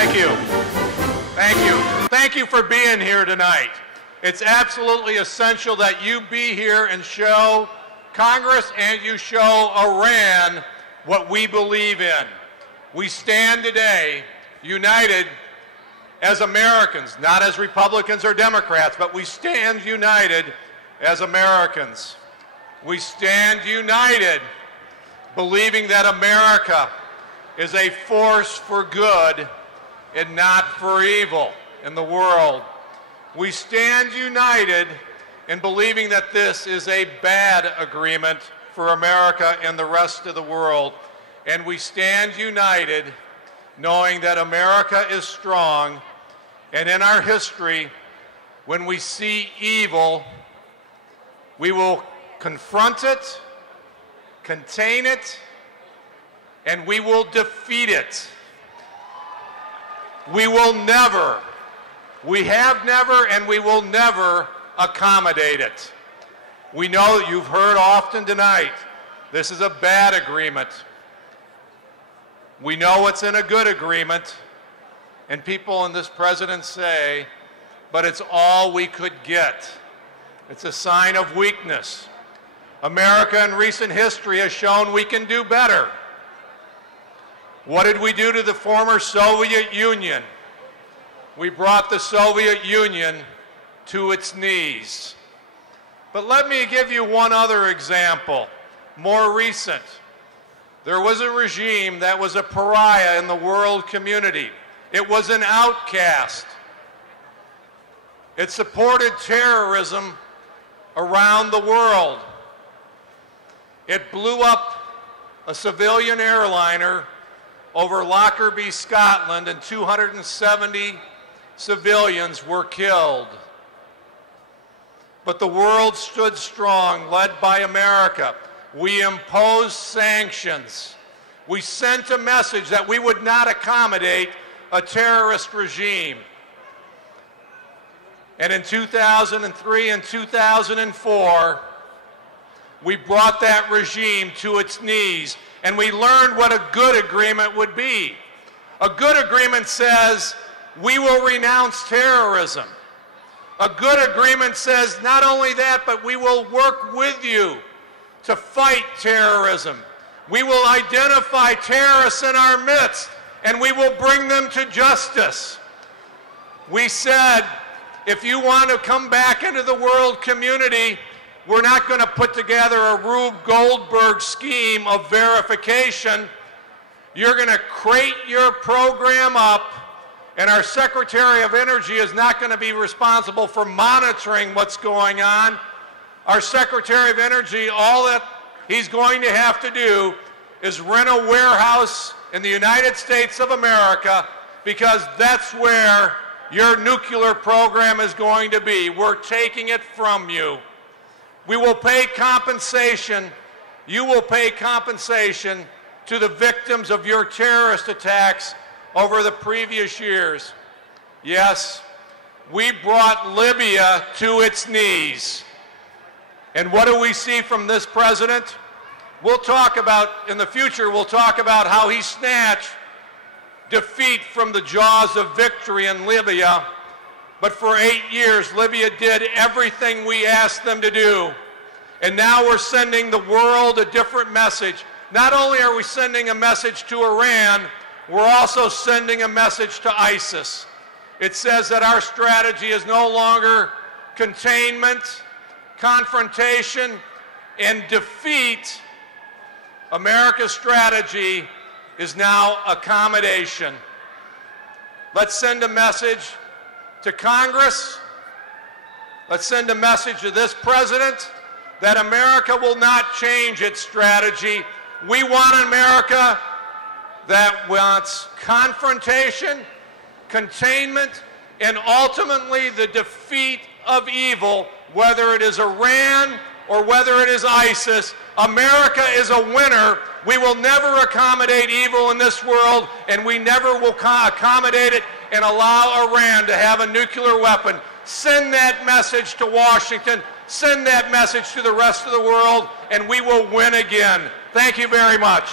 Thank you. Thank you. Thank you for being here tonight. It's absolutely essential that you be here and show Congress and you show Iran what we believe in. We stand today united as Americans, not as Republicans or Democrats, but we stand united as Americans. We stand united believing that America is a force for good and not for evil in the world. We stand united in believing that this is a bad agreement for America and the rest of the world. And we stand united knowing that America is strong, and in our history, when we see evil, we will confront it, contain it, and we will defeat it. We will never, we have never, and we will never accommodate it. We know that you've heard often tonight, this is a bad agreement. We know it's in a good agreement, and people in this president say, but it's all we could get. It's a sign of weakness. America in recent history has shown we can do better. What did we do to the former Soviet Union? We brought the Soviet Union to its knees. But let me give you one other example, more recent. There was a regime that was a pariah in the world community. It was an outcast. It supported terrorism around the world. It blew up a civilian airliner over Lockerbie, Scotland, and 270 civilians were killed. But the world stood strong, led by America. We imposed sanctions. We sent a message that we would not accommodate a terrorist regime. And in 2003 and 2004, we brought that regime to its knees, and we learned what a good agreement would be. A good agreement says, we will renounce terrorism. A good agreement says, not only that, but we will work with you to fight terrorism. We will identify terrorists in our midst, and we will bring them to justice. We said, if you want to come back into the world community, we're not going to put together a Rube Goldberg scheme of verification. You're going to crate your program up, and our Secretary of Energy is not going to be responsible for monitoring what's going on. Our Secretary of Energy, all that he's going to have to do is rent a warehouse in the United States of America, because that's where your nuclear program is going to be. We're taking it from you. We will pay compensation. You will pay compensation to the victims of your terrorist attacks over the previous years. Yes, we brought Libya to its knees. And what do we see from this president? We'll talk about, in the future, we'll talk about how he snatched defeat from the jaws of victory in Libya. But for 8 years, Libya did everything we asked them to do. And now we're sending the world a different message. Not only are we sending a message to Iran, we're also sending a message to ISIS. It says that our strategy is no longer containment, confrontation, and defeat. America's strategy is now accommodation. Let's send a message to Congress. Let's send a message to this president that America will not change its strategy. We want an America that wants confrontation, containment, and ultimately the defeat of evil, whether it is Iran or whether it is ISIS. America is a winner. We will never accommodate evil in this world, and we never will accommodate it and allow Iran to have a nuclear weapon. Send that message to Washington. Send that message to the rest of the world, and we will win again. Thank you very much.